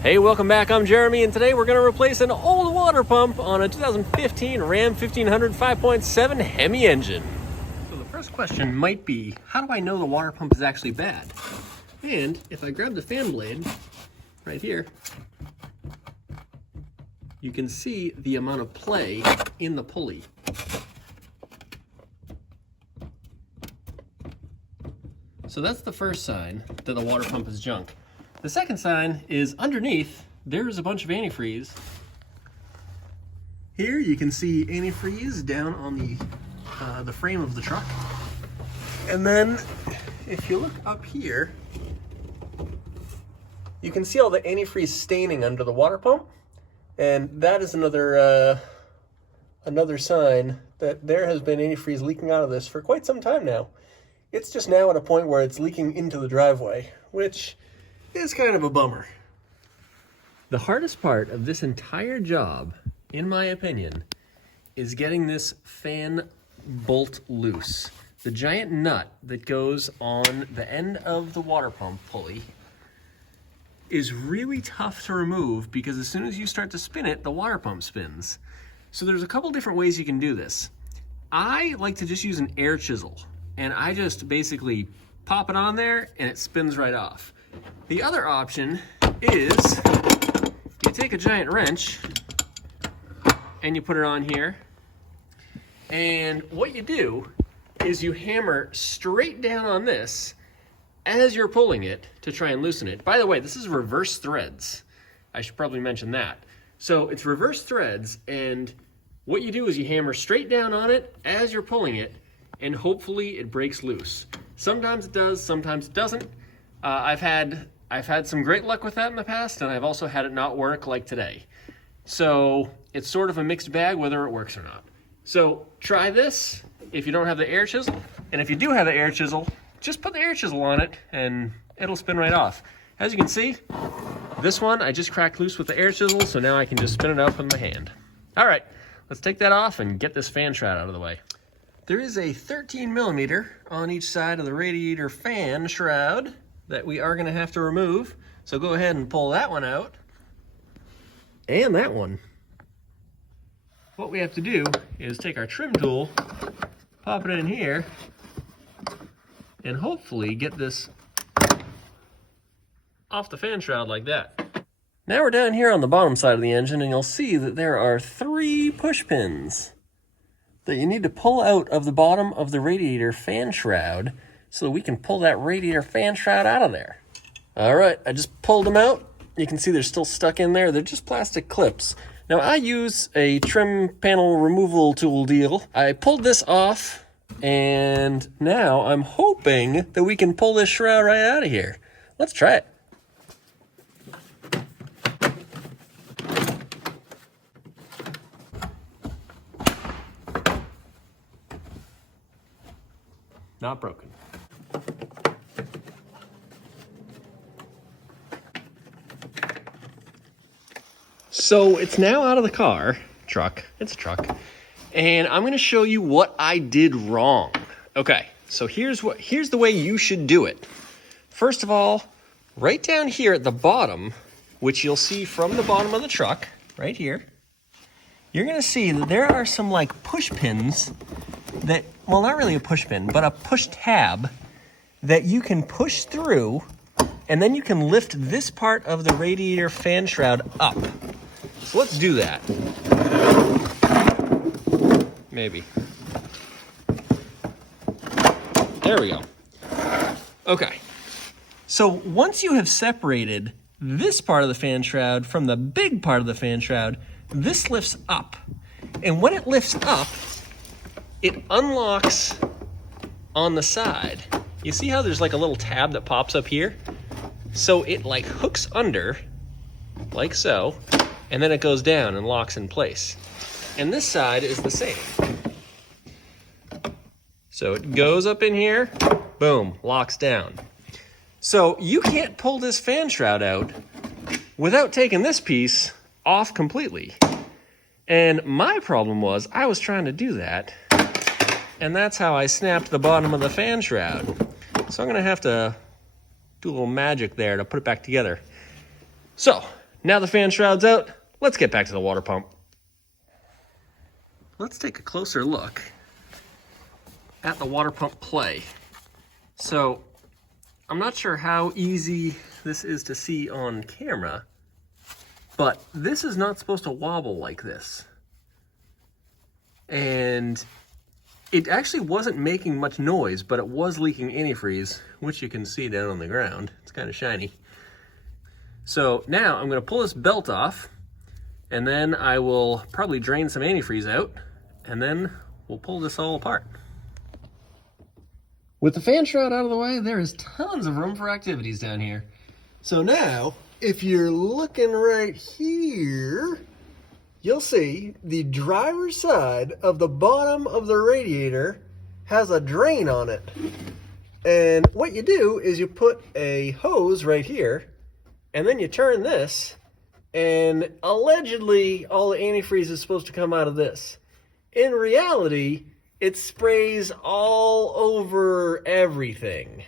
Hey, welcome back. I'm Jeremy, and today we're going to replace an old water pump on a 2015 Ram 1500 5.7 Hemi engine. So the first question might be, how do I know the water pump is actually bad? And if I grab the fan blade right here, you can see the amount of play in the pulley. So that's the first sign that the water pump is junk. The second sign is underneath, there's a bunch of antifreeze. Here you can see antifreeze down on the frame of the truck. And then if you look up here, you can see all the antifreeze staining under the water pump. And that is another sign that there has been antifreeze leaking out of this for quite some time now. It's just now at a point where it's leaking into the driveway, which is kind of a bummer. The hardest part of this entire job, in my opinion, is getting this fan bolt loose. The giant nut that goes on the end of the water pump pulley is really tough to remove because as soon as you start to spin it, the water pump spins. So there's a couple different ways you can do this. I like to just use an air chisel, and I just basically pop it on there and it spins right off. The other option is you take a giant wrench and you put it on here, and what you do is you hammer straight down on this as you're pulling it to try and loosen it. By the way, this is reverse threads. I should probably mention that. So it's reverse threads, and what you do is you hammer straight down on it as you're pulling it, and hopefully it breaks loose. Sometimes it does, sometimes it doesn't. I've had some great luck with that in the past, and I've also had it not work like today. So it's sort of a mixed bag whether it works or not. So try this if you don't have the air chisel, and if you do have the air chisel, just put the air chisel on it and it'll spin right off. As you can see, this one I just cracked loose with the air chisel, so now I can just spin it out with my hand. All right, let's take that off and get this fan shroud out of the way. There is a 13 millimeter on each side of the radiator fan shroud that we are gonna have to remove. So go ahead and pull that one out. And that one. What we have to do is take our trim tool, pop it in here, and hopefully get this off the fan shroud like that. Now we're down here on the bottom side of the engine, and you'll see that there are 3 push pins that you need to pull out of the bottom of the radiator fan shroud so that we can pull that radiator fan shroud out of there. All right, I just pulled them out. You can see they're still stuck in there. They're just plastic clips. Now I use a trim panel removal tool deal. I pulled this off, and now I'm hoping that we can pull this shroud right out of here. Let's try it. Not broken. So it's now out of the truck, it's a truck, and I'm gonna show you what I did wrong. Okay, so here's the way you should do it. First of all, right down here at the bottom, which you'll see from the bottom of the truck, right here, you're gonna see that there are some like push pins that, well, not really a push pin, but a push tab that you can push through, and then you can lift this part of the radiator fan shroud up. So let's do that. Maybe. There we go. Okay. So once you have separated this part of the fan shroud from the big part of the fan shroud, this lifts up. And when it lifts up, it unlocks on the side. You see how there's like a little tab that pops up here? So it like hooks under, like so, and then it goes down and locks in place. And this side is the same. So it goes up in here, boom, locks down. So you can't pull this fan shroud out without taking this piece off completely. And my problem was I was trying to do that, and that's how I snapped the bottom of the fan shroud. So I'm gonna have to do a little magic there to put it back together. So Now the fan shroud's out, let's get back to the water pump. Let's take a closer look at the water pump play. So, I'm not sure how easy this is to see on camera, but this is not supposed to wobble like this. And it actually wasn't making much noise, but it was leaking antifreeze, which you can see down on the ground. It's kind of shiny. So now I'm going to pull this belt off, and then I will probably drain some antifreeze out, and then we'll pull this all apart. With the fan shroud out of the way, there is tons of room for activities down here. So now, if you're looking right here, you'll see the driver's side of the bottom of the radiator has a drain on it. And what you do is you put a hose right here, and then you turn this, and allegedly all the antifreeze is supposed to come out of this. In reality, it sprays all over everything.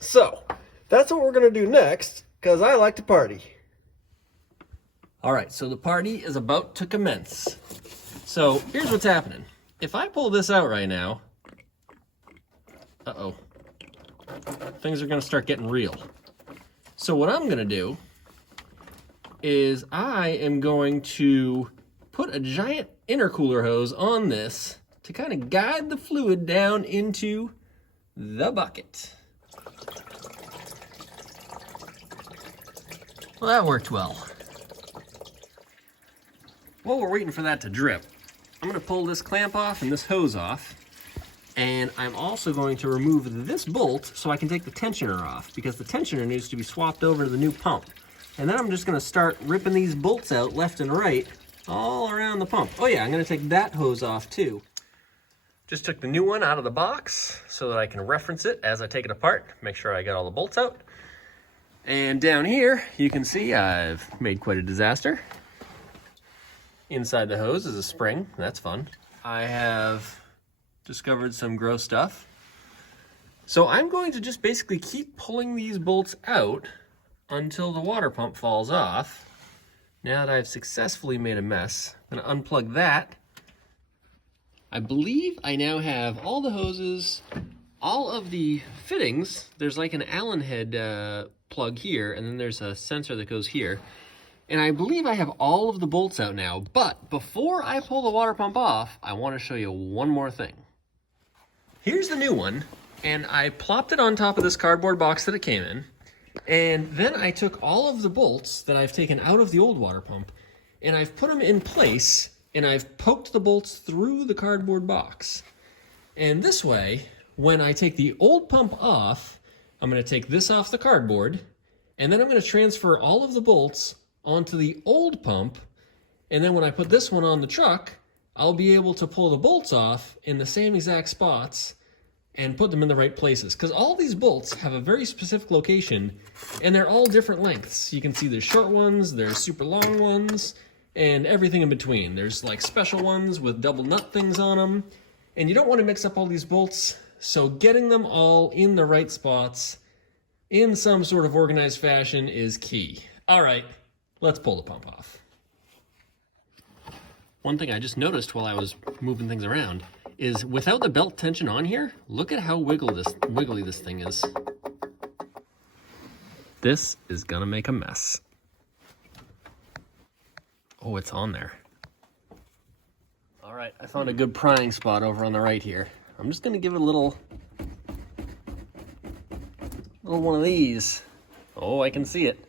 So, that's what we're gonna do next, because I like to party. All right, so the party is about to commence. So here's what's happening. If I pull this out right now, uh-oh, things are gonna start getting real. So what I'm gonna do is I am going to put a giant intercooler hose on this to kind of guide the fluid down into the bucket. Well, that worked well. While we're waiting for that to drip, I'm going to pull this clamp off and this hose off, and I'm also going to remove this bolt so I can take the tensioner off, because the tensioner needs to be swapped over to the new pump. And then I'm just going to start ripping these bolts out left and right all around the pump. Oh yeah, I'm going to take that hose off too. Just took the new one out of the box so that I can reference it as I take it apart, make sure I got all the bolts out. And down here, you can see I've made quite a disaster. Inside the hose is a spring, that's fun. I have discovered some gross stuff. So I'm going to just basically keep pulling these bolts out until the water pump falls off. Now that I've successfully made a mess, I'm gonna unplug that. I believe I now have all the hoses, all of the fittings. There's like an Allen head plug here, and then there's a sensor that goes here. And I believe I have all of the bolts out now, but before I pull the water pump off, I want to show you one more thing. Here's the new one, and I plopped it on top of this cardboard box that it came in, and then I took all of the bolts that I've taken out of the old water pump, and I've put them in place, and I've poked the bolts through the cardboard box. And this way, when I take the old pump off, I'm going to take this off the cardboard, and then I'm going to transfer all of the bolts onto the old pump, and then when I put this one on the truck, I'll be able to pull the bolts off in the same exact spots and put them in the right places. Because all these bolts have a very specific location, and they're all different lengths. You can see there's short ones, there's super long ones, and everything in between. There's like special ones with double nut things on them, and you don't want to mix up all these bolts, so getting them all in the right spots in some sort of organized fashion is key. All right. Let's pull the pump off. One thing I just noticed while I was moving things around is without the belt tension on here, look at how wiggly this thing is. This is gonna make a mess. Oh, it's on there. All right, I found a good prying spot over on the right here. I'm just gonna give it a little one of these. Oh, I can see it.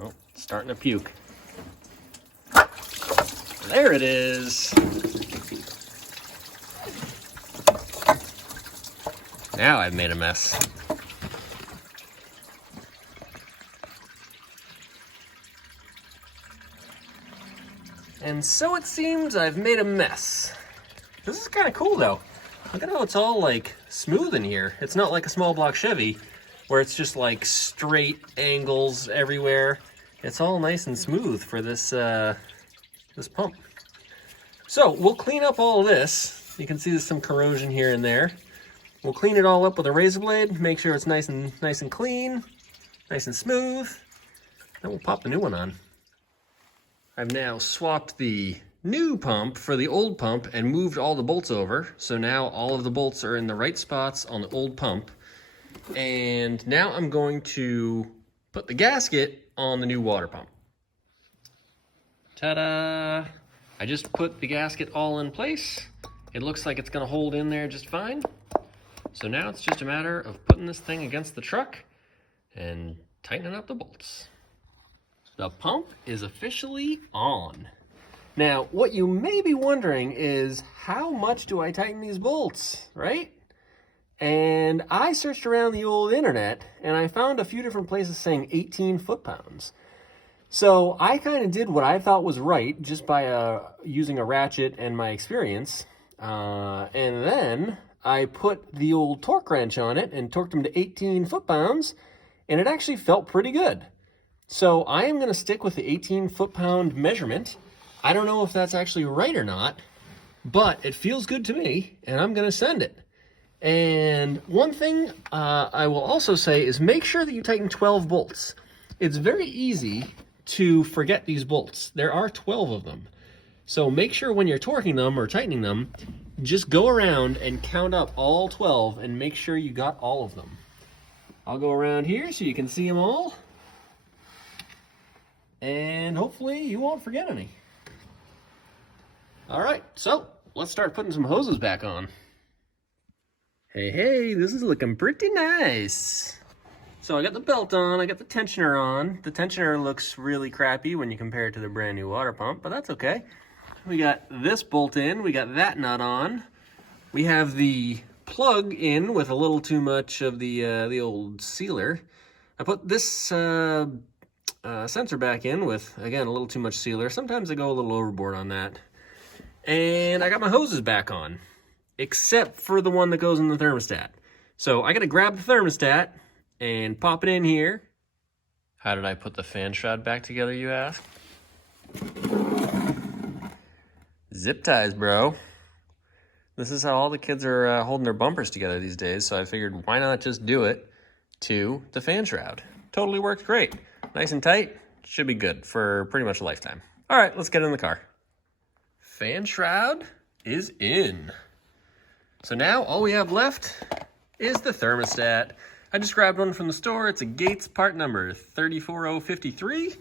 Oh, it's starting to puke. There it is. Now I've made a mess. And so it seems I've made a mess. This is kind of cool though. Look at how it's all like smooth in here. It's not like a small block Chevy where it's just like straight angles everywhere. It's all nice and smooth for this this pump. So we'll clean up all of this. You can see there's some corrosion here and there. We'll clean it all up with a razor blade, make sure it's nice and clean, nice and smooth. Then we'll pop the new one on. I've now swapped the new pump for the old pump and moved all the bolts over. So now all of the bolts are in the right spots on the old pump. And now I'm going to put the gasket on the new water pump. Ta-da! I just put the gasket all in place. It looks like it's gonna hold in there just fine. So now it's just a matter of putting this thing against the truck and tightening up the bolts. The pump is officially on. Now, what you may be wondering is, how much do I tighten these bolts, right? And I searched around the old internet, and I found a few different places saying 18 foot-pounds. So I kind of did what I thought was right, just by using a ratchet and my experience. And then I put the old torque wrench on it and torqued them to 18 foot-pounds, and it actually felt pretty good. So I am going to stick with the 18 foot-pound measurement. I don't know if that's actually right or not, but it feels good to me, and I'm going to send it. And one thing I will also say is make sure that you tighten 12 bolts. It's very easy to forget these bolts. There are 12 of them. So make sure when you're torquing them or tightening them, just go around and count up all 12 and make sure you got all of them. I'll go around here so you can see them all. And hopefully you won't forget any. All right, so let's start putting some hoses back on. Hey, this is looking pretty nice. So I got the belt on, I got the tensioner on. The tensioner looks really crappy when you compare it to the brand new water pump, but that's okay. We got this bolt in, we got that nut on. We have the plug in with a little too much of the old sealer. I put this sensor back in with, again, a little too much sealer. Sometimes I go a little overboard on that. And I got my hoses back on, except for the one that goes in the thermostat. So I gotta grab the thermostat and pop it in here. How did I put the fan shroud back together, you ask? Zip ties, bro. This is how all the kids are holding their bumpers together these days, so I figured why not just do it to the fan shroud. Totally worked great. Nice and tight, should be good for pretty much a lifetime. All right, let's get in the car. Fan shroud is in. So now all we have left is the thermostat. I just grabbed one from the store. It's a Gates part number 34053.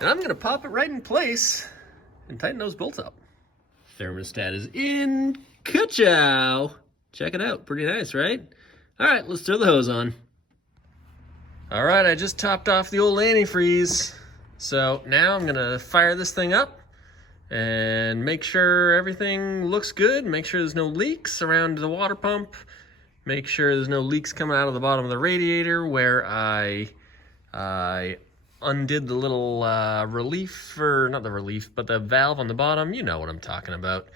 And I'm gonna pop it right in place and tighten those bolts up. Thermostat is in. Ka-chow! Check it out, pretty nice, right? All right, let's throw the hose on. All right, I just topped off the old antifreeze. So now I'm gonna fire this thing up and make sure everything looks good. Make sure there's no leaks around the water pump. Make sure there's no leaks coming out of the bottom of the radiator where I undid the little relief, or not the relief, but the valve on the bottom. You know what I'm talking about.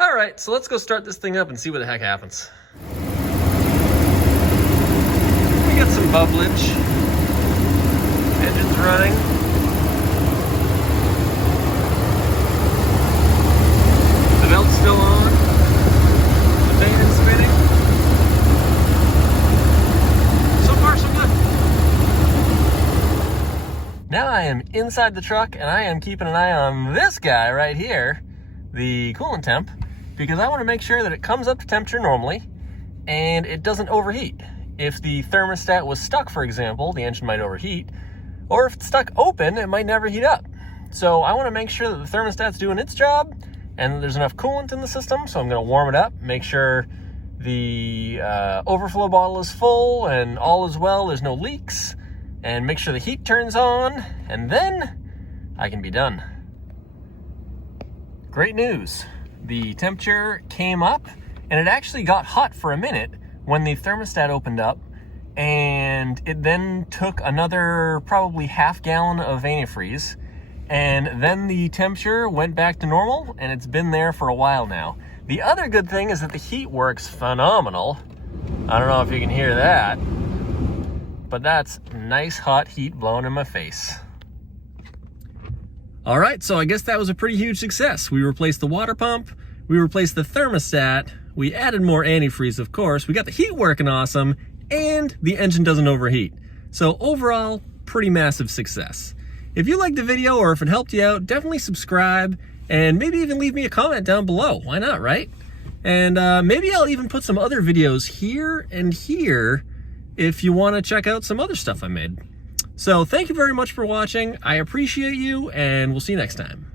All right, so let's go start this thing up and see what the heck happens. We got some bubblage. Engine's running. The belt's still on. The fan is spinning. So far, so good. Now I am inside the truck and I am keeping an eye on this guy right here, the coolant temp, because I want to make sure that it comes up to temperature normally and it doesn't overheat. If the thermostat was stuck, for example, the engine might overheat, or if it's stuck open, it might never heat up. So I want to make sure that the thermostat's doing its job and there's enough coolant in the system, so I'm going to warm it up, make sure the overflow bottle is full and all is well, there's no leaks, and make sure the heat turns on, and then I can be done. Great news. The temperature came up, and it actually got hot for a minute when the thermostat opened up, and it then took another probably half gallon of antifreeze, and then the temperature went back to normal, and it's been there for a while now. The other good thing is that the heat works phenomenal. I don't know if you can hear that, but that's nice hot heat blowing in my face. All right, so I guess that was a pretty huge success. We replaced the water pump, we replaced the thermostat, we added more antifreeze, of course, we got the heat working awesome, and the engine doesn't overheat. So overall, pretty massive success. If you liked the video or if it helped you out, definitely subscribe and maybe even leave me a comment down below. Why not, right? And maybe I'll even put some other videos here and here if you want to check out some other stuff I made. So thank you very much for watching. I appreciate you, and we'll see you next time.